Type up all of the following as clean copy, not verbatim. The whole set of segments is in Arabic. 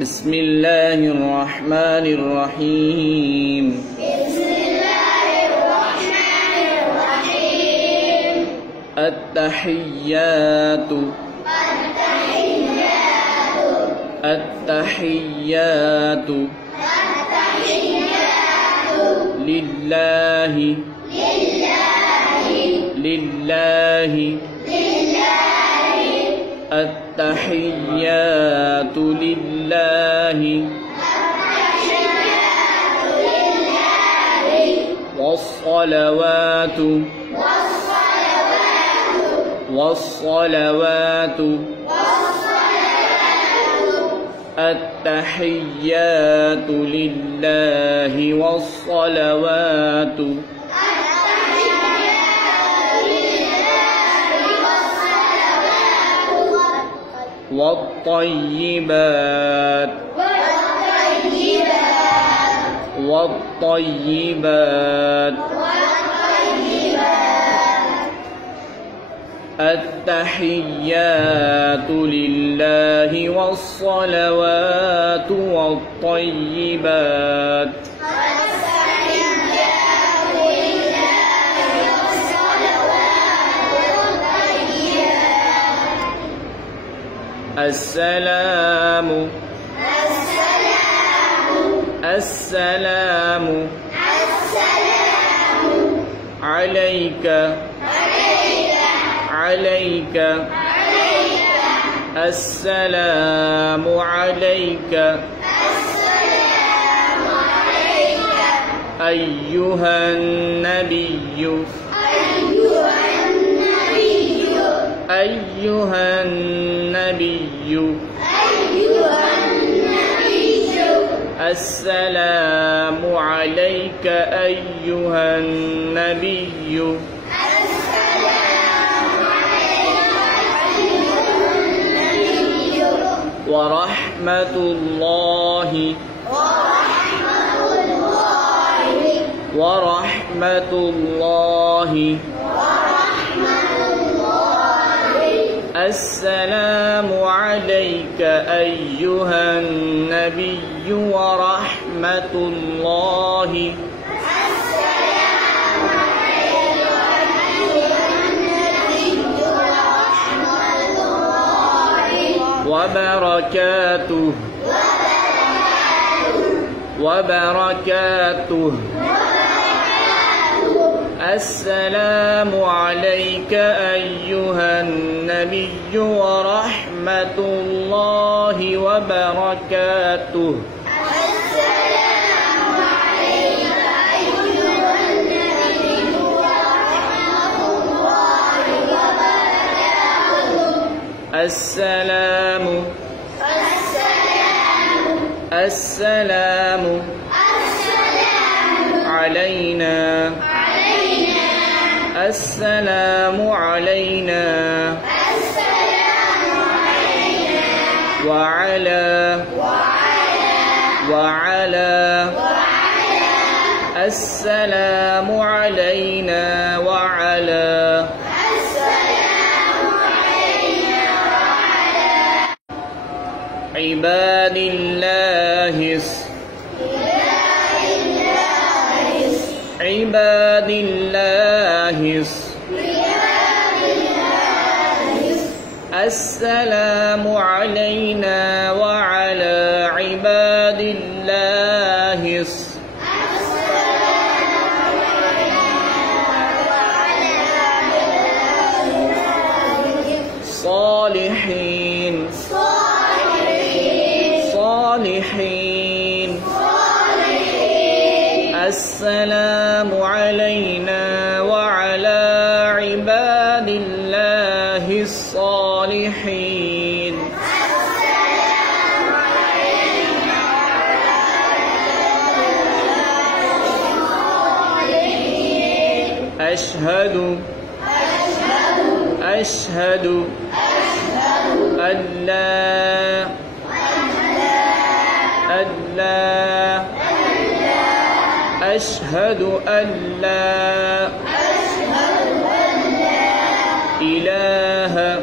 بسم الله الرحمن الرحيم. بسم الله الرحمن الرحيم. التحيات التحيات لله التحيات لله والصلوات التحيات لله والصلوات والطيبات التحيات لله والصلوات والطيبات السلام عليك السلام عليك أيها النبي السلام عليك أيها النبي ورحمة الله السلام عليك أيها النبي ورحمة الله وبركاته السلام عليك أيها النبي ورحمة الله وبركاته السلام علينا السلام علينا وعلى السلام علينا وعلى عباد الله السلام علينا وعلى عباد الله صالحين السلام علينا وعلى عباد الله الصالحين أشهد أن لا أشهد أن لا إله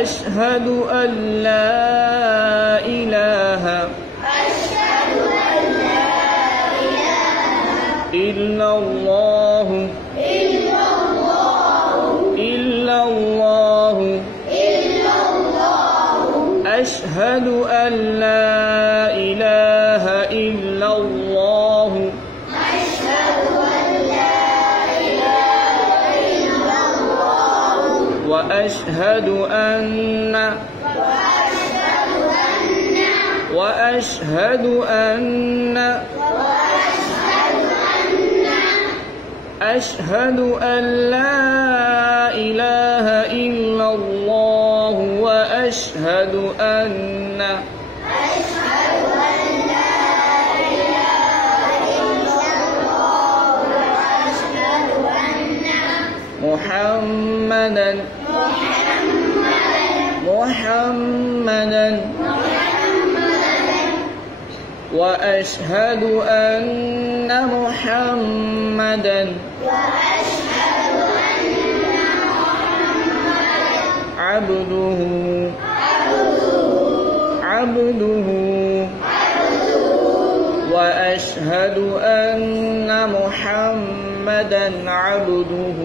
أشهد أن لا إله إلا الله أشهد أن لا إله إلا الله وأشهد أن لا إله إلا الله وأشهد أن محمدا وأشهد أن محمدا عبده وأشهد أن محمدا عبده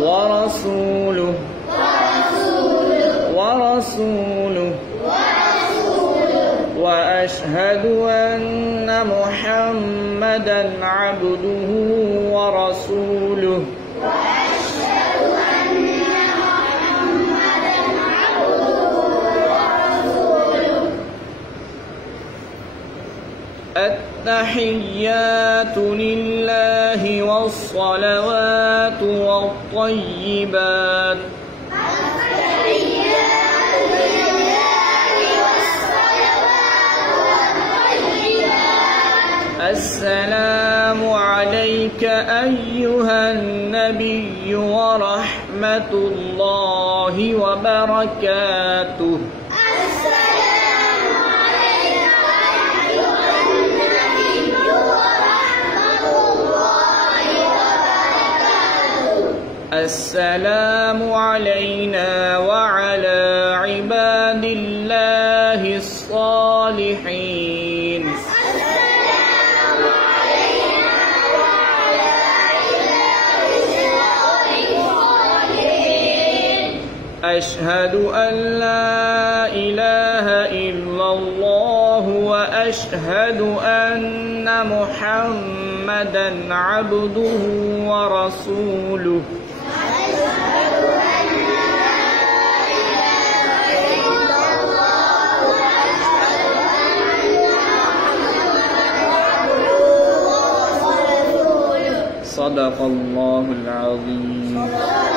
ورسوله وأشهد أن محمدا عبده ورسوله التحيات لله والصلوات والطيبات السلام عليك أيها النبي ورحمة الله وبركاته السلام علينا وعلى عباد الله الصالحين أشهد أن لا إله إلا الله وأشهد أن محمدا عبده ورسوله صدق الله العظيم.